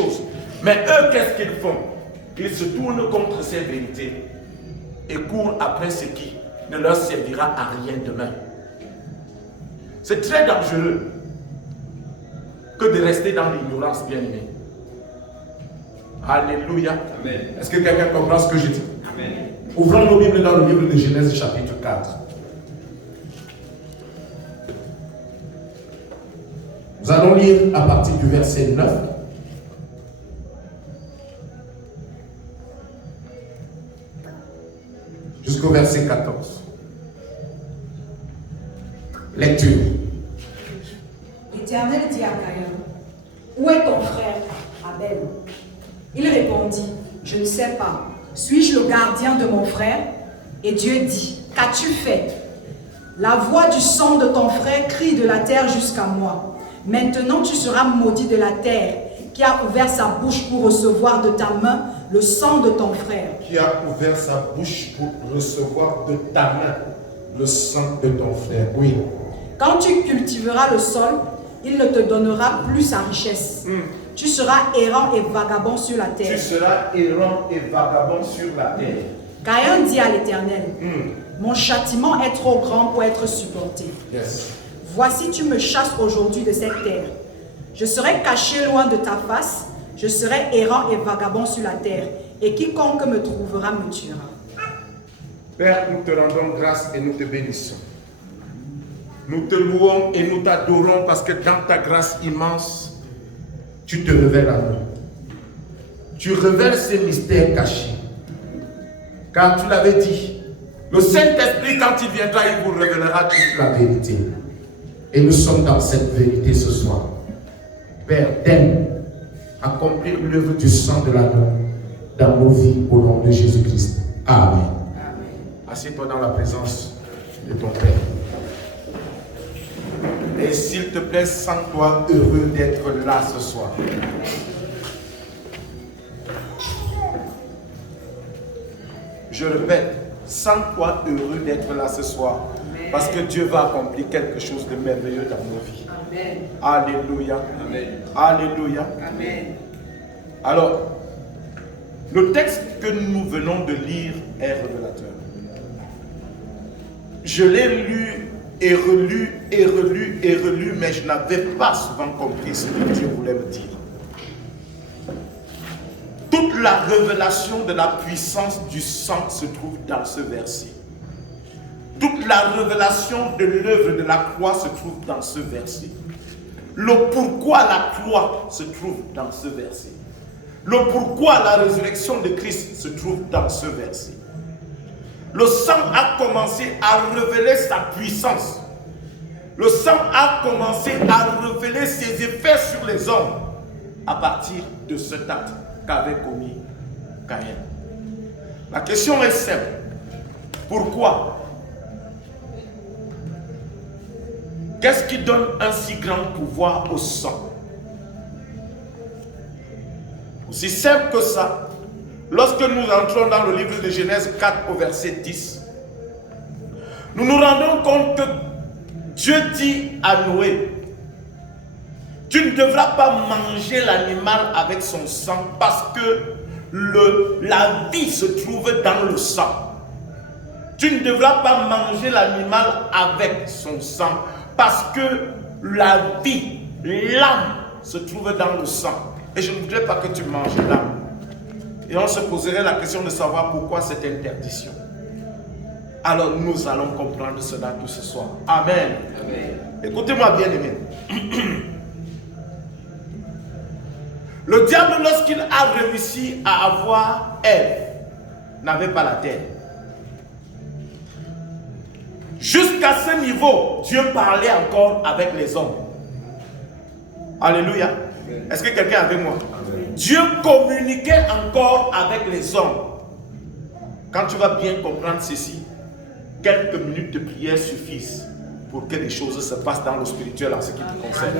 choses. Mais eux, qu'est-ce qu'ils font? Ils se tournent contre ces vérités et courent après ce qui ne leur servira à rien demain. C'est très dangereux que de rester dans l'ignorance, bien-aimé. Alléluia. Amen. Est-ce que quelqu'un comprend ce que je dis? Amen. Ouvrons nos Bibles dans le livre de Genèse chapitre 4. Nous allons lire à partir du verset 9. Jusqu'au verset 14. Lecture. L'Éternel dit à Caïn, où est ton frère Abel? Il répondit, je ne sais pas. Suis-je le gardien de mon frère? Et Dieu dit, qu'as-tu fait? La voix du sang de ton frère crie de la terre jusqu'à moi. Maintenant tu seras maudit de la terre, qui a ouvert sa bouche pour recevoir de ta main le sang de ton frère. Qui a ouvert sa bouche pour recevoir de ta main le sang de ton frère. Oui. Quand tu cultiveras le sol, il ne te donnera plus sa richesse. Tu seras errant et vagabond sur la terre. Tu seras errant et vagabond sur la terre. Caïn dit à l'Éternel, mon châtiment est trop grand pour être supporté. Yes. Voici, tu me chasses aujourd'hui de cette terre. Je serai caché loin de ta face, je serai errant et vagabond sur la terre, et quiconque me trouvera me tuera. Père, nous te rendons grâce et nous te bénissons. Nous te louons et nous t'adorons parce que dans ta grâce immense, Tu te révèles à nous. tu révèles ces mystères cachés. Car tu l'avais dit, le Saint-Esprit, quand il viendra, il vous révélera toute La vérité. Et nous sommes dans cette vérité ce soir. Père, t'aimes accomplir l'œuvre du sang de l'agneau dans nos vies au nom de Jésus-Christ. Amen. Assieds-toi dans la présence de ton Père. Et s'il te plaît, sens-toi heureux d'être là ce soir. Je répète, sens-toi heureux d'être là ce soir. Parce que Dieu va accomplir quelque chose de merveilleux dans nos vies. Amen. Alléluia. Amen. Alléluia. Amen. Alors, le texte que nous venons de lire est révélateur. Je l'ai lu et relu et relu et relu, mais je n'avais pas souvent compris ce que Dieu voulait me dire. Toute la révélation de la puissance du sang se trouve dans ce verset. Toute la révélation de l'œuvre de la croix se trouve dans ce verset. Le pourquoi la croix se trouve dans ce verset. Le pourquoi la résurrection de Christ se trouve dans ce verset. Le sang a commencé à révéler sa puissance. Le sang a commencé à révéler ses effets sur les hommes à partir de cet acte qu'avait commis Caïn. La question est simple. Pourquoi? Qu'est-ce qui donne un si grand pouvoir au sang? Aussi simple que ça, lorsque nous entrons dans le livre de Genèse 4 au verset 10, nous nous rendons compte que Dieu dit à Noé, tu ne devras pas manger l'animal avec son sang parce que la vie se trouve dans le sang. Tu ne devras pas manger l'animal avec son sang parce que la vie, l'âme se trouve dans le sang. Et je ne voudrais pas que tu manges l'âme. Et on se poserait la question de savoir pourquoi cette interdiction. Alors nous allons comprendre cela tout ce soir. Amen. Amen. Écoutez-moi bien aimé. Le diable, lorsqu'il a réussi à avoir Ève, n'avait pas la terre. Jusqu'à ce niveau, Dieu parlait encore avec les hommes. Alléluia. Est-ce que quelqu'un est avec moi? Dieu communiquait encore avec les hommes. Quand tu vas bien comprendre ceci, quelques minutes de prière suffisent pour que les choses se passent dans le spirituel en ce qui te concerne.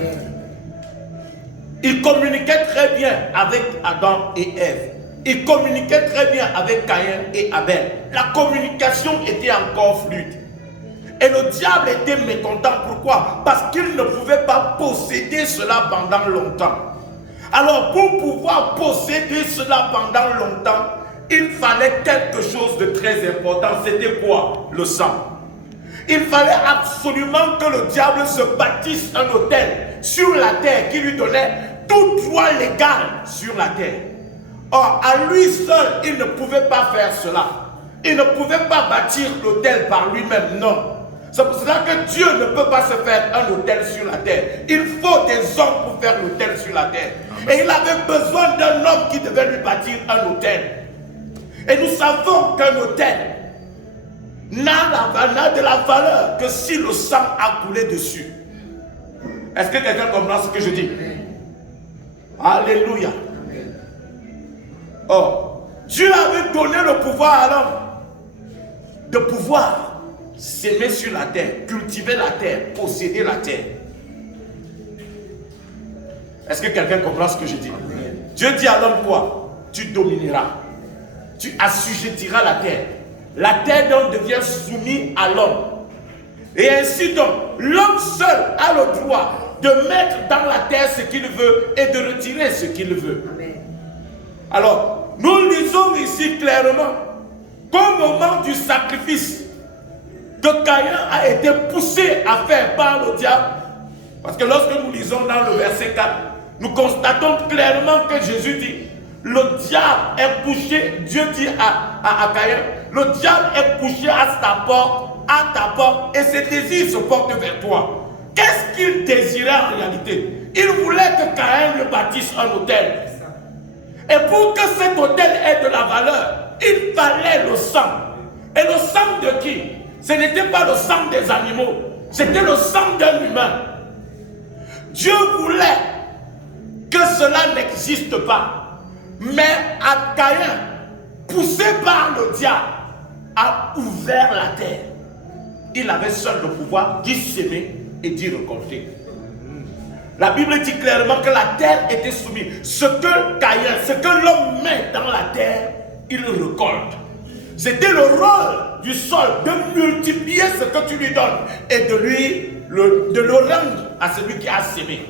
Il communiquait très bien avec Adam et Ève. Il communiquait très bien avec Caïn et Abel. La communication était encore fluide. Et le diable était mécontent. Pourquoi? Parce qu'il ne pouvait pas posséder cela pendant longtemps. Alors pour pouvoir posséder cela pendant longtemps, il fallait quelque chose de très important. C'était quoi? Le sang. Il fallait absolument que le diable se bâtisse un autel sur la terre qui lui donnait tout droit légal sur la terre. Or, à lui seul, il ne pouvait pas faire cela. Il ne pouvait pas bâtir l'autel par lui-même, non. C'est pour cela que Dieu ne peut pas se faire un autel sur la terre. Il faut des hommes pour faire l'autel sur la terre. Et il avait besoin d'un homme qui devait lui bâtir un autel. Et nous savons qu'un autel n'a de la valeur que si le sang a coulé dessus. Est-ce que quelqu'un comprend ce que je dis? Alléluia. Or, Dieu avait donné le pouvoir à l'homme de pouvoir s'aimer sur la terre, cultiver la terre, posséder la terre. Est-ce que quelqu'un comprend ce que je dis? Dieu dit à l'homme quoi? Tu domineras, tu assujettiras la terre. La terre donc devient soumise à l'homme. Et ainsi donc, l'homme seul a le droit de mettre dans la terre ce qu'il veut et de retirer ce qu'il veut. Amen. Alors, nous lisons ici clairement qu'au moment du sacrifice que Caïn a été poussé à faire par le diable, parce que lorsque nous lisons dans le verset 4, nous constatons clairement que Jésus dit, le diable est couché, Dieu dit à Caïn, le diable est couché à ta porte, et ses désirs se portent vers toi. Qu'est-ce qu'il désirait en réalité? Il voulait que Caïn lui bâtisse un autel. Et pour que cet autel ait de la valeur, il fallait le sang. Et le sang de qui? Ce n'était pas le sang des animaux, c'était le sang d'un humain. Dieu voulait que cela n'existe pas. Mais à Caïn, poussé par le diable, a ouvert la terre. Il avait seul le pouvoir d'y s'aimer et d'y récolter. La Bible dit clairement que la terre était soumise. Ce que Caïn, ce que l'homme met dans la terre, il récolte. C'était le rôle du sol de multiplier ce que tu lui donnes et de le rendre à celui qui a sémé.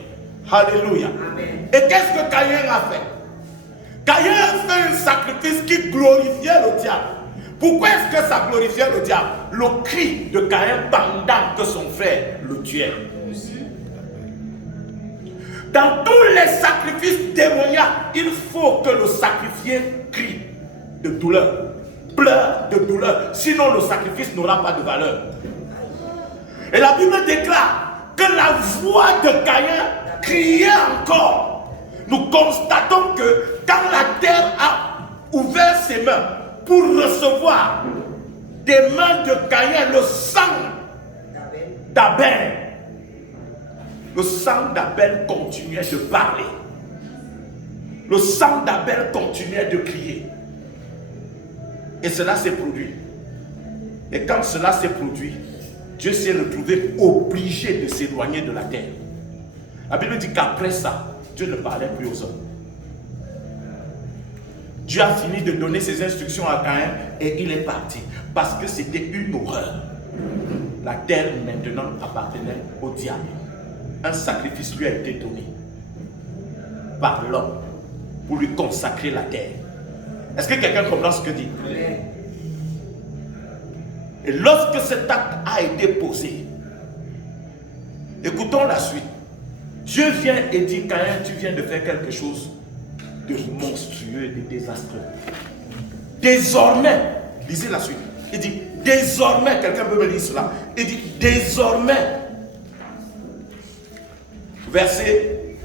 Alléluia. Amen. Et qu'est-ce que Caïn a fait? Caïn a fait un sacrifice qui glorifiait le diable. Pourquoi est-ce que ça glorifiait le diable? Le cri de Caïn pendant que son frère le tuait. Dans tous les sacrifices démoniaques, il faut que le sacrifié crie de douleur, pleure de douleur. Sinon, le sacrifice n'aura pas de valeur. Et la Bible déclare que la voix de Caïn criait encore. Nous constatons que quand la terre a ouvert ses mains pour recevoir des mains de Caïn le sang d'Abel, le sang d'Abel continuait de parler. Le sang d'Abel continuait de crier. Et cela s'est produit. Et quand cela s'est produit, Dieu s'est retrouvé obligé de s'éloigner de la terre. La Bible dit qu'après ça, Dieu ne parlait plus aux hommes. Dieu a fini de donner ses instructions à Caïn et il est parti. Parce que c'était une horreur. La terre maintenant appartenait au diable. Un sacrifice lui a été donné par l'homme pour lui consacrer la terre. Est-ce que quelqu'un comprend ce que dit? Et lorsque cet acte a été posé, écoutons la suite. Dieu vient et dit, Caïn, tu viens de faire quelque chose de monstrueux, de désastreux. Désormais, lisez la suite. Il dit, désormais, quelqu'un peut me lire cela. Il dit, désormais, verset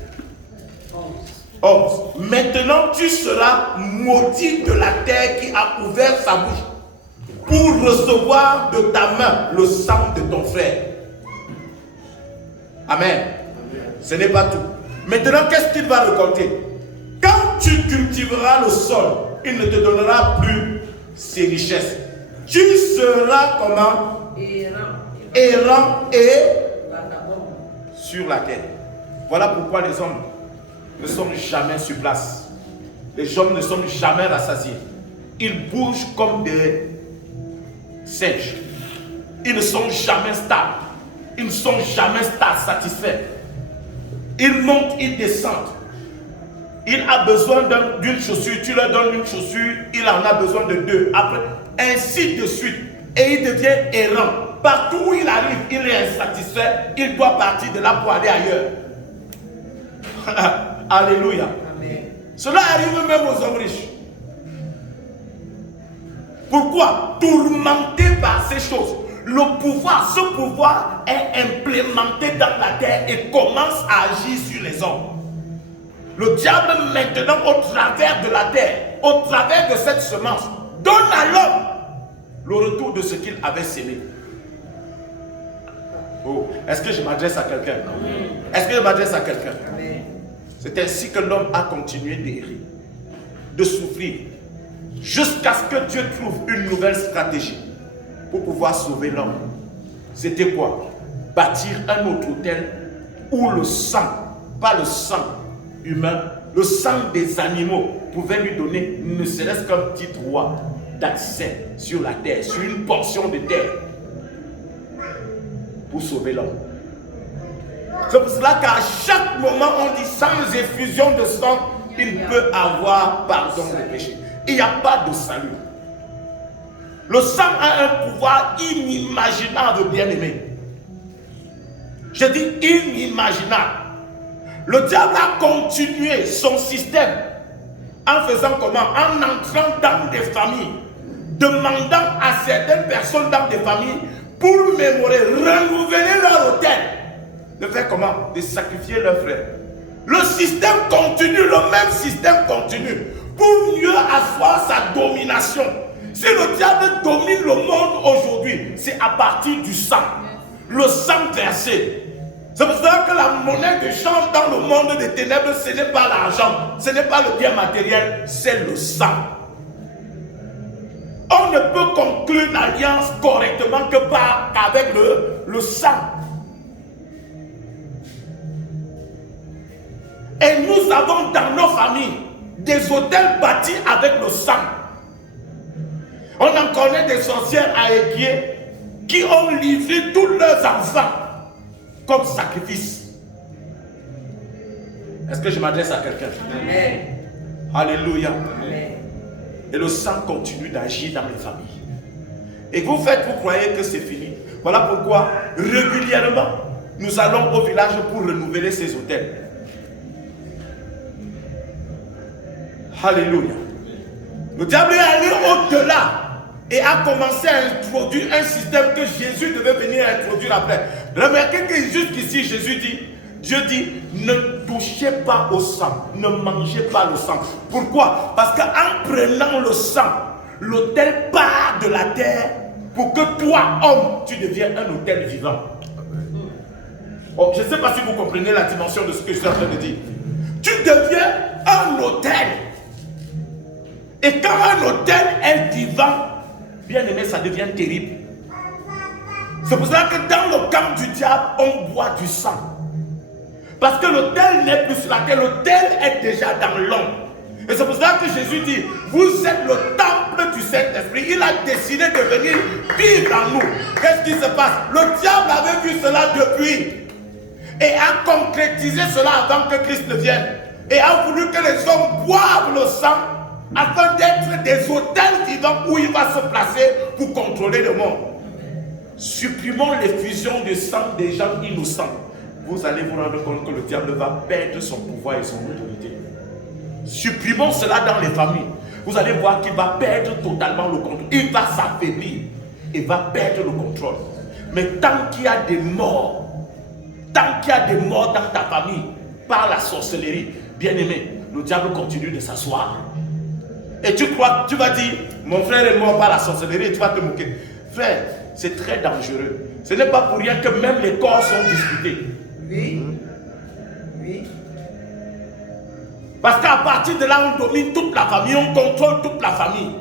11. Maintenant, tu seras maudit de la terre qui a ouvert sa bouche pour recevoir de ta main le sang de ton frère. Amen. Ce n'est pas tout. Maintenant, qu'est-ce qu'il va récolter? Quand tu cultiveras le sol, il ne te donnera plus ses richesses. Tu seras comment? Errant et sur la terre. Voilà pourquoi les hommes ne sont jamais sur place. Les hommes ne sont jamais rassasiés. Ils bougent comme des singes. Ils ne sont jamais stables. Ils ne sont jamais satisfaits. Ils montent, ils descendent. Il a besoin d'une chaussure, tu leur donnes une chaussure, il en a besoin de deux. Après, ainsi de suite. Et il devient errant. Partout où il arrive, il est insatisfait. Il doit partir de là pour aller ailleurs. Alléluia. Amen. Cela arrive même aux hommes riches. Pourquoi? Tourmenté par ces choses. Ce pouvoir est implémenté dans la terre et commence à agir sur les hommes. Le diable maintenant, au travers de la terre, au travers de cette semence, donne à l'homme le retour de ce qu'il avait sémé. Oh, est-ce que je m'adresse à quelqu'un? Est-ce que je m'adresse à quelqu'un? C'est ainsi que l'homme a continué d'errer, de souffrir, jusqu'à ce que Dieu trouve une nouvelle stratégie pour pouvoir sauver l'homme. C'était quoi? Bâtir un autre autel où le sang, pas le sang humain, le sang des animaux pouvait lui donner ne serait-ce qu'un petit droit d'accès sur la terre, sur une portion de terre, pour sauver l'homme. C'est pour cela qu'à chaque moment on dit sans effusion de sang, il peut avoir pardon des péchés. Il n'y a pas de salut. Le sang a un pouvoir inimaginable, bien-aimé. Je dis inimaginable. Le diable a continué son système en faisant comment? En entrant dans des familles, demandant à certaines personnes dans des familles pour mémorer, renouveler leur autel, de faire comment? De sacrifier leurs frères. Le système continue, le même système continue pour mieux asseoir sa domination. Si le diable domine le monde aujourd'hui, c'est à partir du sang. Le sang versé. C'est pour ça que la monnaie de change dans le monde des ténèbres, ce n'est pas l'argent, ce n'est pas le bien matériel, c'est le sang. On ne peut conclure une alliance correctement qu'avec le sang. Et nous avons dans nos familles des hôtels bâtis avec le sang. On en connaît des sorcières à Équier qui ont livré tous leurs enfants comme sacrifice. Est-ce que je m'adresse à quelqu'un? Amen. Alléluia. Amen. Et le sang continue d'agir dans les familles. Et vous croyez que c'est fini. Voilà pourquoi régulièrement nous allons au village pour renouveler ces hôtels. Alléluia. Le diable est allé au-delà et a commencé à introduire un système que Jésus devait venir introduire après. Remarquez que jusqu'ici, Dieu dit, ne touchez pas au sang, ne mangez pas le sang. Pourquoi? Parce qu'en prenant le sang, l'autel part de la terre pour que toi, homme, tu deviennes un autel vivant. Oh, je ne sais pas si vous comprenez la dimension de ce que je suis en train de dire. Tu deviens un autel. Et quand un autel est vivant, bien aimé, ça devient terrible. C'est pour ça que dans le camp du diable, on boit du sang. Parce que l'autel n'est plus sur la terre, l'autel est déjà dans l'homme. Et c'est pour ça que Jésus dit, vous êtes le temple du Saint-Esprit. Il a décidé de venir vivre en nous. Qu'est-ce qui se passe? Le diable avait vu cela depuis. Et a concrétisé cela avant que Christ ne vienne. Et a voulu que les hommes boivent le sang afin d'être des autels vivants où il va se placer pour contrôler le monde. Supprimons l'effusion de sang des gens innocents. Vous allez vous rendre compte que le diable va perdre son pouvoir et son autorité. Supprimons cela dans les familles. Vous allez voir qu'il va perdre totalement le contrôle. Il va s'affaiblir et va perdre le contrôle. Mais tant qu'il y a des morts, tant qu'il y a des morts dans ta famille par la sorcellerie, bien aimé, le diable continue de s'asseoir. Et tu crois, tu vas dire, mon frère est mort par la sorcellerie et tu vas te moquer. Frère, c'est très dangereux. Ce n'est pas pour rien que même les corps sont disputés. Oui. Oui. Parce qu'à partir de là, on domine toute la famille, on contrôle toute la famille.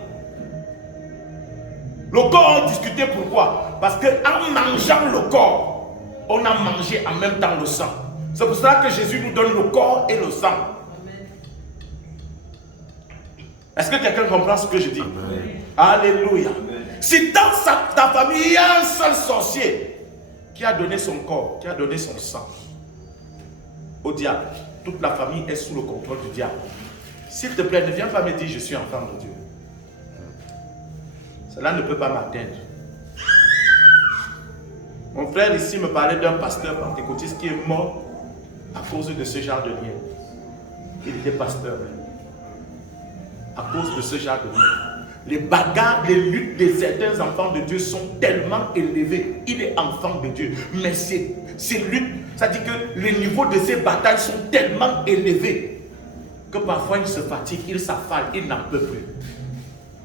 Le corps a discuté pourquoi? Parce qu'en mangeant le corps, on a mangé en même temps le sang. C'est pour cela que Jésus nous donne le corps et le sang. Est-ce que quelqu'un comprend ce que je dis? Amen. Alléluia. Amen. Si dans ta famille, il y a un seul sorcier qui a donné son corps, qui a donné son sang au diable, toute la famille est sous le contrôle du diable. S'il te plaît, ne viens pas me dire je suis enfant de Dieu. Cela ne peut pas m'atteindre. Mon frère ici me parlait d'un pasteur pentecôtiste qui est mort à cause de ce genre de lien. Il était pasteur. À cause de ce genre de lien. Les bagarres, les luttes de certains enfants de Dieu sont tellement élevées. Il est enfant de Dieu. Mais ces luttes, ça dit que les niveaux de ces batailles sont tellement élevés que parfois il se fatigue, il s'affale, il n'en peut plus.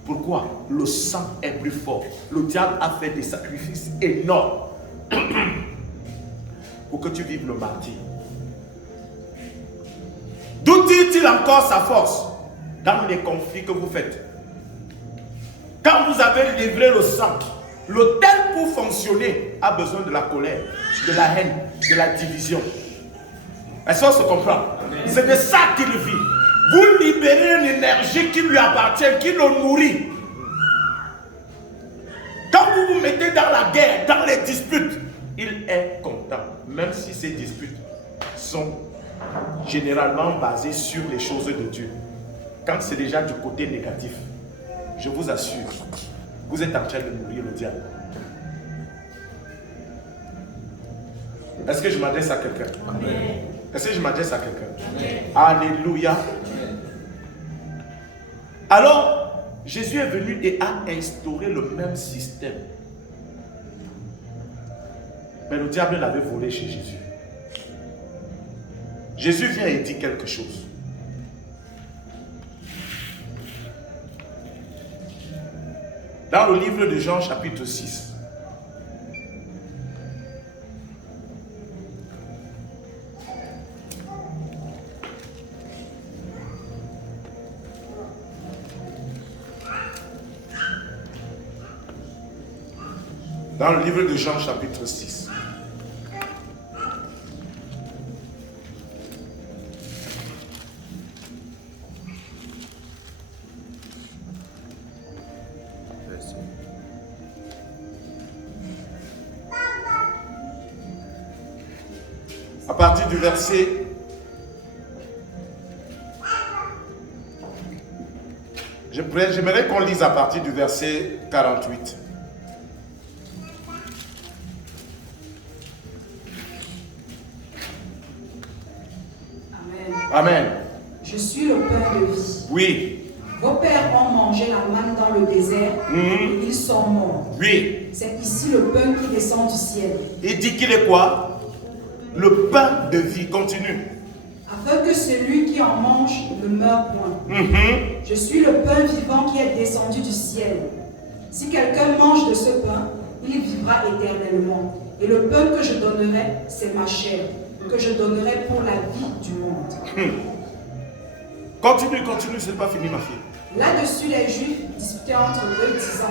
Pourquoi? Le sang est plus fort. Le diable a fait des sacrifices énormes pour que tu vives le martyre. D'où tire-t-il encore sa force? Dans les conflits que vous faites. Quand vous avez livré le sang, l'autel pour fonctionner a besoin de la colère, de la haine, de la division. Est-ce qu'on se comprend? C'est de ça qu'il vit. Vous libérez une énergie qui lui appartient, qui le nourrit. Quand vous vous mettez dans la guerre, dans les disputes, il est content. Même si ces disputes sont généralement basées sur les choses de Dieu. Quand c'est déjà du côté négatif, je vous assure, vous êtes en train de nourrir le diable. Est-ce que je m'adresse à quelqu'un? Est-ce que je m'adresse à quelqu'un? Alléluia. Alors, Jésus est venu et a instauré le même système. Mais le diable l'avait volé chez Jésus. Jésus vient et dit quelque chose. Dans le livre de Jean, chapitre 6. Dans le livre de Jean, chapitre 6. À partir du verset j'aimerais qu'on lise à partir du verset 48. Amen. Je suis le pain de vie. Oui. Vos pères ont mangé la manne dans le désert et ils sont morts. Oui. C'est ici le pain qui descend du ciel. Il dit qu'il est quoi? Le pain de vie. Continue. Afin que celui qui en mange ne meure point. Je suis le pain vivant qui est descendu du ciel. Si quelqu'un mange de ce pain, il vivra éternellement. Et le pain que je donnerai, c'est ma chair, que je donnerai pour la vie du monde. Continue, c'est pas fini ma fille. Là-dessus, les Juifs disputaient entre eux, disant,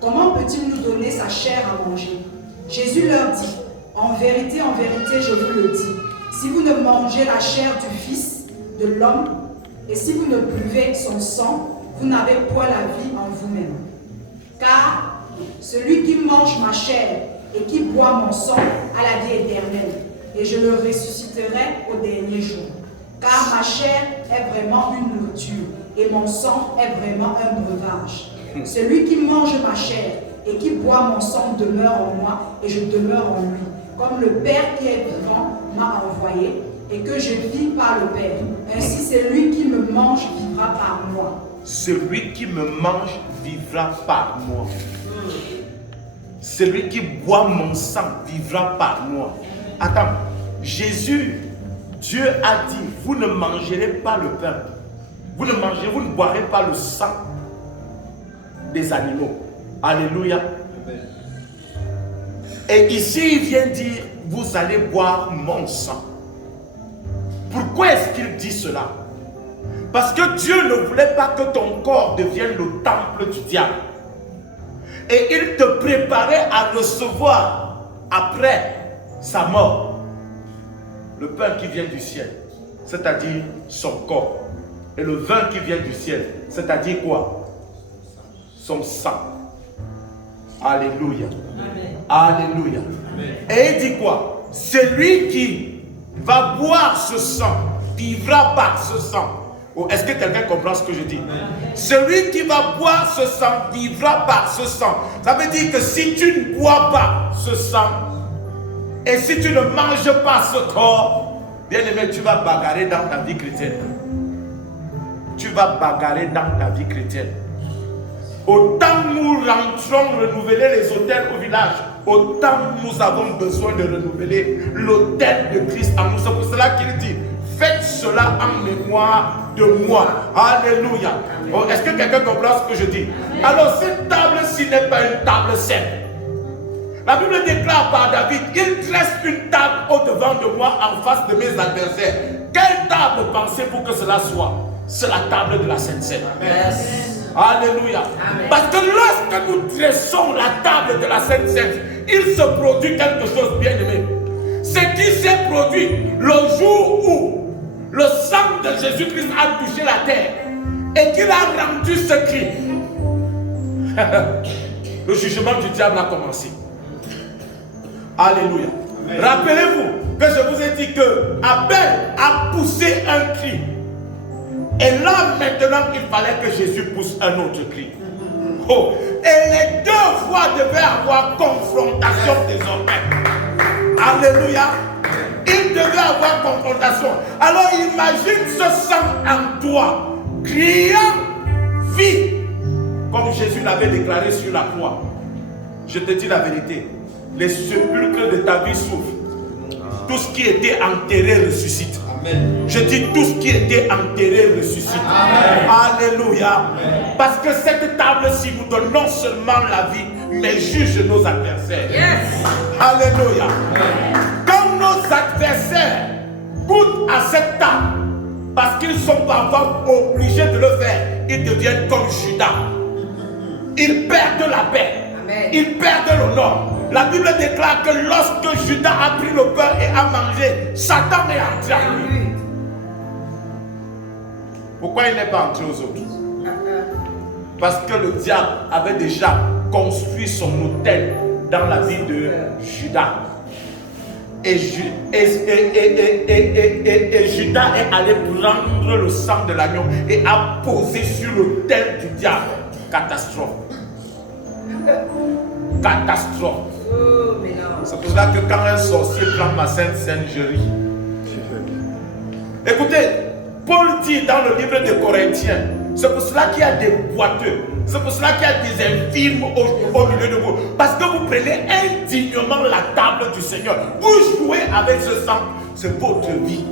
comment peut-il nous donner sa chair à manger? Jésus leur dit, en vérité, je vous le dis, si vous ne mangez la chair du Fils de l'homme, et si vous ne buvez son sang, vous n'avez point la vie en vous-même. Car celui qui mange ma chair et qui boit mon sang a la vie éternelle, et je le ressusciterai au dernier jour. Car ma chair est vraiment une nourriture, et mon sang est vraiment un breuvage. Celui qui mange ma chair et qui boit mon sang demeure en moi, et je demeure en lui. Comme le Père qui est vivant m'a envoyé, et que je vis par le Père. Ainsi celui qui me mange vivra par moi. Celui qui me mange vivra par moi. Celui qui boit mon sang vivra par moi. Attends, Jésus, Dieu a dit, vous ne mangerez pas le pain. Vous ne boirez pas le sang des animaux. Alléluia. Et ici, il vient dire, vous allez boire mon sang. Pourquoi est-ce qu'il dit cela? Parce que Dieu ne voulait pas que ton corps devienne le temple du diable. Et il te préparait à recevoir, après sa mort, le pain qui vient du ciel, c'est-à-dire son corps. Et le vin qui vient du ciel, c'est-à-dire quoi? Son sang. Alléluia. Amen. Alléluia. Amen. Et il dit quoi? Celui qui va boire ce sang, vivra par ce sang. Oh, est-ce que quelqu'un comprend ce que je dis? Celui qui va boire ce sang vivra par ce sang. Ça veut dire que si tu ne bois pas ce sang et si tu ne manges pas ce corps, bien aimé, tu vas bagarrer dans ta vie chrétienne. Tu vas bagarrer dans ta vie chrétienne. Autant nous rentrons renouveler les autels au village, autant nous avons besoin de renouveler l'autel de Christ en nous. C'est pour cela qu'il dit, faites cela en mémoire de moi. Alléluia. Oh, est-ce que quelqu'un comprend ce que je dis? Alors cette table-ci n'est pas une table saine. La Bible déclare par David, il dresse une table au-devant de moi en face de mes adversaires. Quelle table pensez-vous que cela soit? C'est la table de la Sainte Seine. Alléluia. Amen. Parce que lorsque nous dressons la table de la Sainte Seine, il se produit quelque chose bien aimé. Ce qui s'est produit le jour où le sang de Jésus-Christ a touché la terre et qu'il a rendu ce cri, le jugement du diable a commencé. Alléluia. Rappelez-vous que je vous ai dit que Abel a poussé un cri. Et là, maintenant, il fallait que Jésus pousse un autre cri. Oh. Et les deux voix devaient avoir confrontation désormais. Alléluia. Il devait avoir confrontation. Alors imagine ce sang en toi, criant vie, comme Jésus l'avait déclaré sur la croix. Je te dis la vérité, les sépulcres de ta vie s'ouvrent. Tout ce qui était enterré ressuscite. Amen. Je dis tout ce qui était enterré ressuscite. Amen. Alléluia. Amen. Parce que cette table-ci nous donne non seulement la vie, mais juge nos adversaires. Yes. Alléluia. Amen. Quand nos adversaires goûtent à cette table, parce qu'ils sont parfois obligés de le faire, ils deviennent comme Judas. Ils perdent la paix. Amen. Ils perdent l'honneur. La Bible déclare que lorsque Judas a pris le pain et a mangé, Satan est entré en lui. Pourquoi il n'est pas entré aux autres? Parce que le diable avait déjà construit son autel dans la vie de Judas. Et Judas est allé prendre le sang de l'agneau et a posé sur l'autel du diable. Catastrophe. Catastrophe. C'est pour cela que quand un sorcier prend ma sainte Seine, je ris. Écoutez, Paul dit dans le livre de Corinthiens, c'est pour cela qu'il y a des boiteux, c'est pour cela qu'il y a des infirmes au milieu de vous. Parce que vous prenez indignement la table du Seigneur. Vous jouez avec ce sang, c'est votre vie.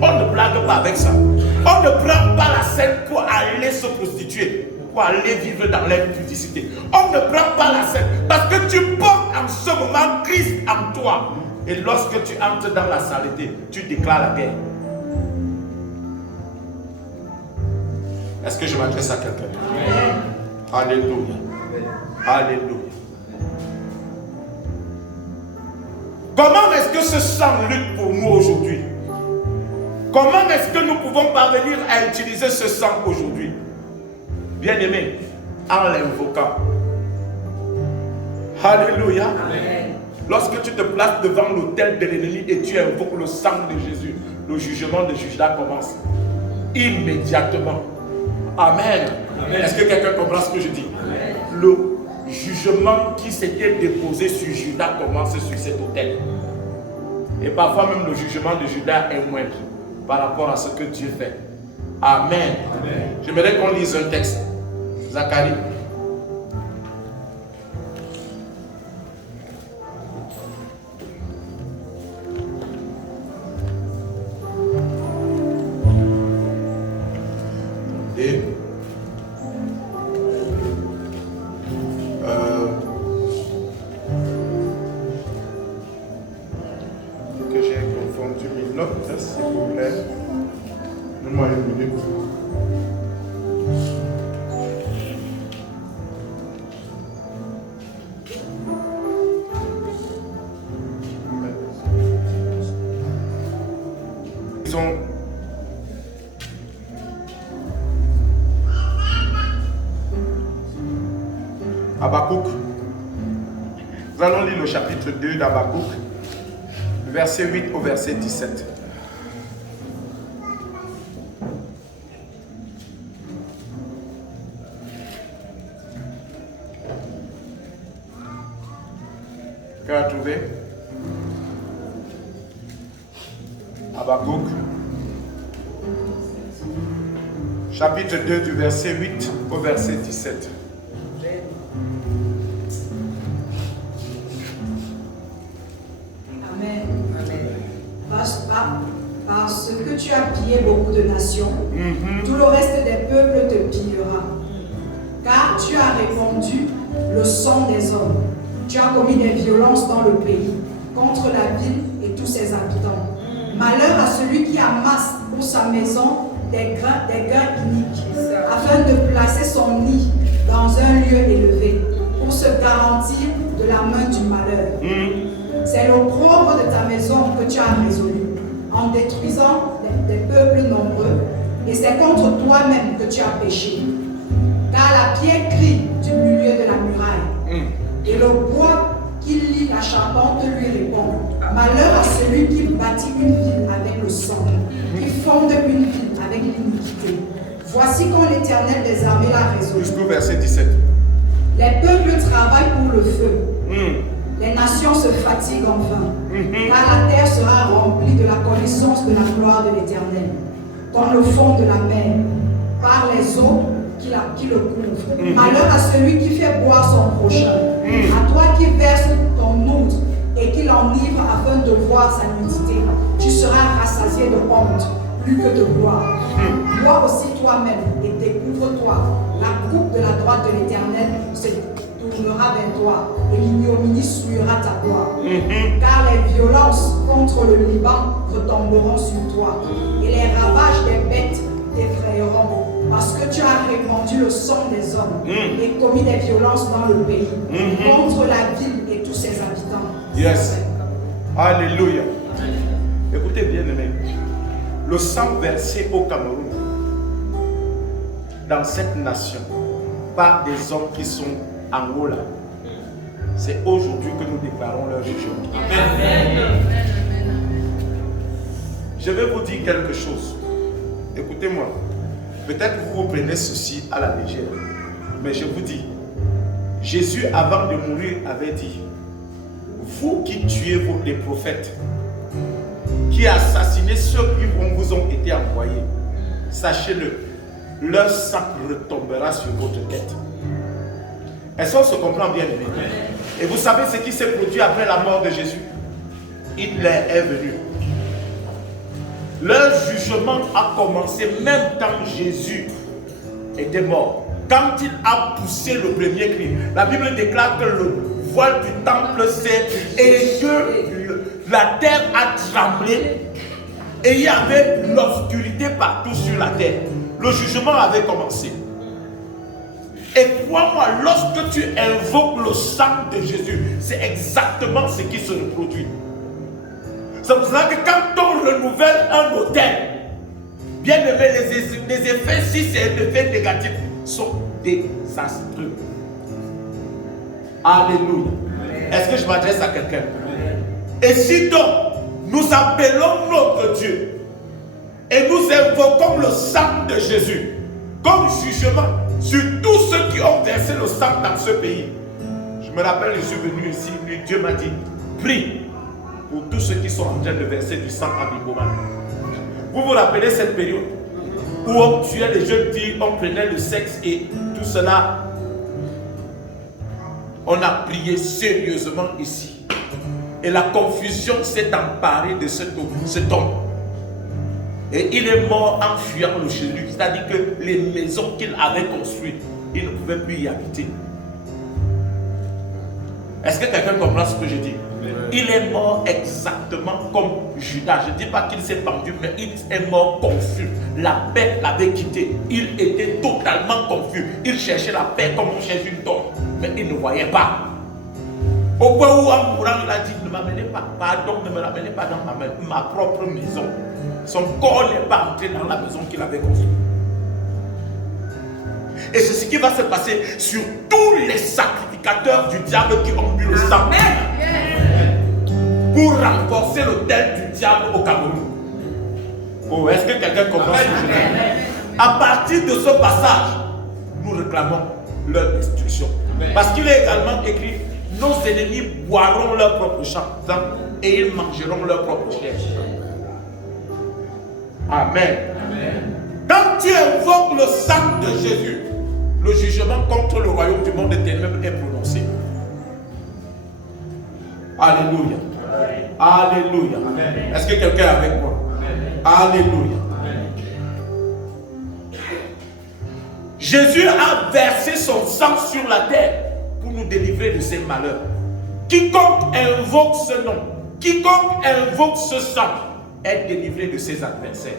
On ne blague pas avec ça. On ne prend pas la scène pour aller se prostituer, pour aller vivre dans l'impudicité. On ne prend pas la scène parce que tu portes en ce moment Christ en toi. Et lorsque tu entres dans la saleté, tu déclares la guerre. Est-ce que je m'adresse à quelqu'un? Alléluia. Alléluia. Comment est-ce que ce sang lutte pour nous aujourd'hui? Comment est-ce que nous pouvons parvenir à utiliser ce sang aujourd'hui? Bien-aimé, en l'invoquant. Alléluia. Amen. Lorsque tu te places devant l'autel de l'ennemi et tu invoques le sang de Jésus, le jugement de Judas commence. Immédiatement. Amen. Amen. Est-ce que quelqu'un comprend ce que je dis? Amen. Le jugement qui s'était déposé sur Judas commence sur cet autel. Et parfois même le jugement de Judas est moindre par rapport à ce que Dieu fait. Amen. Amen. J'aimerais qu'on lise un texte. Zacharie. Que j'ai confondu mes notes, s'il vous plaît. Donne-moi une minute. Habakkuk. Nous allons lire le chapitre 2 d'Habakkuk, verset 8 au verset 17. Quelqu'un a trouvé? Habakkuk. Chapitre 2 du verset 8 au verset 17. Amen. Parce que tu as pillé beaucoup de nations, tout le reste des peuples te pillera. Car tu as répandu le sang des hommes. Tu as commis des violences dans le pays, contre la ville et tous ses habitants. Malheur à celui qui amasse pour sa maison des gains iniques, afin de placer son nid dans un lieu élevé, pour se garantir de la main du malheur. C'est l'opprobre de ta maison que tu as résolu, en détruisant des peuples nombreux, et c'est contre toi-même que tu as péché. Car la pierre crie du milieu de la muraille, et le bois qui lie la charpente lui répond. Malheur à celui qui bâtit une ville avec le sang, qui fonde une ville avec l'iniquité. Voici quand l'Éternel des armées l'a résolu. Jusqu'au verset 17. Les peuples travaillent pour le feu. Les nations se fatiguent en vain. Car la terre sera remplie de la connaissance de la gloire de l'Éternel, comme le fond de la mer, par les eaux qui le couvrent. Malheur à celui qui fait boire son prochain, à toi qui verses ton outre et qui l'enivre afin de voir sa nudité. Tu seras rassasié de honte, plus que de gloire. Bois aussi toi-même et découvre-toi. La coupe de la droite de l'Éternel se tournera vers toi et l'ignominie souillera ta gloire. Car les violences contre le Liban retomberont sur toi et les ravages des bêtes t'effrayeront. Parce que tu as répandu le sang des hommes et commis des violences dans le pays, contre la ville et tous ses habitants. Yes. Alléluia. Écoutez bien, aimés. Le sang versé au Cameroun, dans cette nation, par des hommes qui sont en haut là, c'est aujourd'hui que nous déclarons leur jugement. Amen. Je vais vous dire quelque chose. Écoutez-moi. Peut-être que vous prenez ceci à la légère, mais je vous dis, Jésus avant de mourir avait dit, vous qui tuez les prophètes, qui assassinez ceux qui vous ont été envoyés, sachez-le, leur sang retombera sur votre tête. Est-ce qu'on se comprend bien, aimé? Et vous savez ce qui s'est produit après la mort de Jésus? Hitler est venu. Leur jugement a commencé même quand Jésus était mort. Quand il a poussé le premier cri, la Bible déclare que le voile du temple s'est et que la terre a tremblé et il y avait l'obscurité partout sur la terre. Le jugement avait commencé. Et crois-moi, lorsque tu invoques le sang de Jésus, c'est exactement ce qui se reproduit. C'est pour cela que quand on renouvelle un hôtel, bien aimé, les effets, si c'est des effets négatifs, sont désastreux. Alléluia. Est-ce que je m'adresse à quelqu'un? Et si donc, nous appelons notre Dieu et nous invoquons le sang de Jésus comme jugement sur tous ceux qui ont versé le sang dans ce pays. Je me rappelle, je suis venu ici, et Dieu m'a dit, prie pour tous ceux qui sont en train de verser du sang à Biboma. Vous vous rappelez cette période où on tuait les jeunes filles, on prenait le sexe et tout cela. On a prié sérieusement ici. Et la confusion s'est emparée de cet homme. Et il est mort en fuyant le chez lui. C'est-à-dire que les maisons qu'il avait construites, il ne pouvait plus y habiter. Est-ce que quelqu'un comprend ce que je dis? Il est mort exactement comme Judas. Je ne dis pas qu'il s'est pendu, mais il est mort confus. La paix l'avait quitté. Il était totalement confus. Il cherchait la paix comme on cherche une tombe, mais il ne voyait pas. Au point où en mourant, il a dit, ne m'amenez pas, pardon, ne me l'amenez pas dans ma propre maison. Son corps n'est pas entré dans la maison qu'il avait construite. Et c'est ce qui va se passer sur tous les sacrificateurs du diable qui ont bu le sang. Pour renforcer l'autel du diable au Cameroun. Oh, est-ce que quelqu'un comprend ce que je dis? À partir de ce passage, nous réclamons leur destruction. Parce qu'il est également écrit, nos ennemis boiront leur propre sang et ils mangeront leur propre chair. Amen. Quand tu invoques le sang de Jésus, le jugement contre le royaume du monde des ténèbres est prononcé. Alléluia. Alléluia. Est-ce que quelqu'un est avec moi? Alléluia. Jésus a versé son sang sur la terre pour nous délivrer de ses malheurs. Quiconque invoque ce nom, quiconque invoque ce sang est délivré de ses adversaires.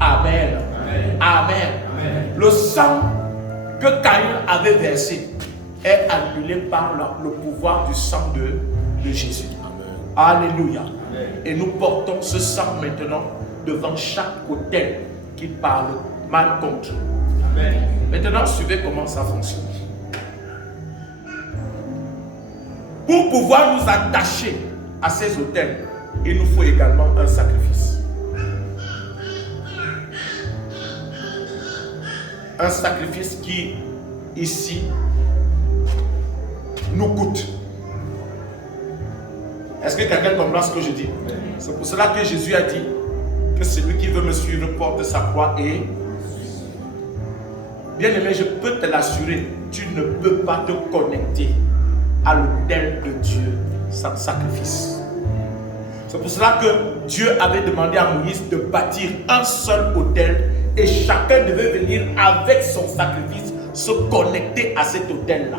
Amen. Amen. Amen. Amen. Le sang que Caïn avait versé est annulé par le pouvoir du sang de Jésus. Amen. Alléluia. Amen. Et nous portons ce sang maintenant devant chaque autel qui parle mal contre nous. Amen. Maintenant, suivez comment ça fonctionne. Pour pouvoir nous attacher à ces autels, il nous faut également un sacrifice. Un sacrifice qui, ici, nous coûte. Est-ce que quelqu'un comprend ce que je dis? C'est pour cela que Jésus a dit que celui qui veut me suivre porte sa croix et... Bien aimé, je peux te l'assurer, tu ne peux pas te connecter à l'autel de Dieu sans sacrifice. C'est pour cela que Dieu avait demandé à Moïse de bâtir un seul autel et chacun devait venir avec son sacrifice se connecter à cet autel-là.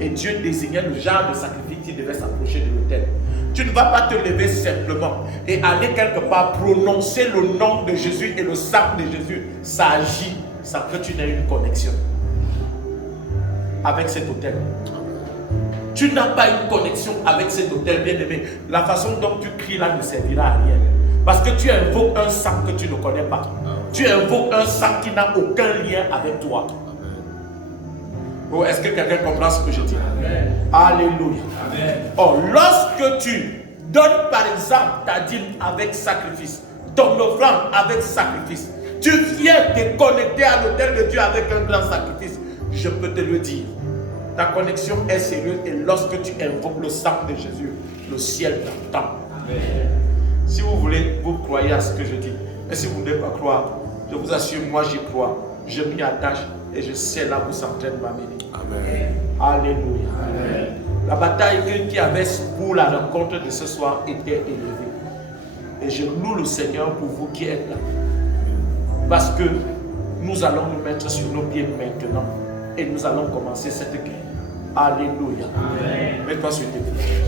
Et Dieu désignait le genre de sacrifice qui devait s'approcher de l'autel. Tu ne vas pas te lever simplement et aller quelque part prononcer le nom de Jésus et le sang de Jésus. Ça agit sans que tu n'aies une connexion avec cet autel. Tu n'as pas une connexion avec cet autel, bien aimé. La façon dont tu cries là ne servira à rien. Parce que tu invoques un sang que tu ne connais pas. Tu invoques un sang qui n'a aucun lien avec toi. Oh, est-ce que quelqu'un comprend ce que je dis? Amen. Alléluia. Amen. Oh, lorsque tu donnes par exemple ta dîme avec sacrifice, ton offrande avec sacrifice, tu viens te connecter à l'autel de Dieu avec un grand sacrifice, je peux te le dire. Ta connexion est sérieuse et lorsque tu invoques le sang de Jésus, le ciel t'entend. Si vous voulez, vous croyez à ce que je dis. Mais si vous ne voulez pas croire, je vous assure, moi j'y crois. Je m'y attache et je sais là où s'entraîne ma bénie. Amen. Alléluia. Amen. La bataille qui avait pour la rencontre de ce soir était élevée. Et je loue le Seigneur pour vous qui êtes là. Parce que nous allons nous mettre sur nos pieds maintenant. Et nous allons commencer cette guerre. Alléluia. Mets-toi sur tes pieds.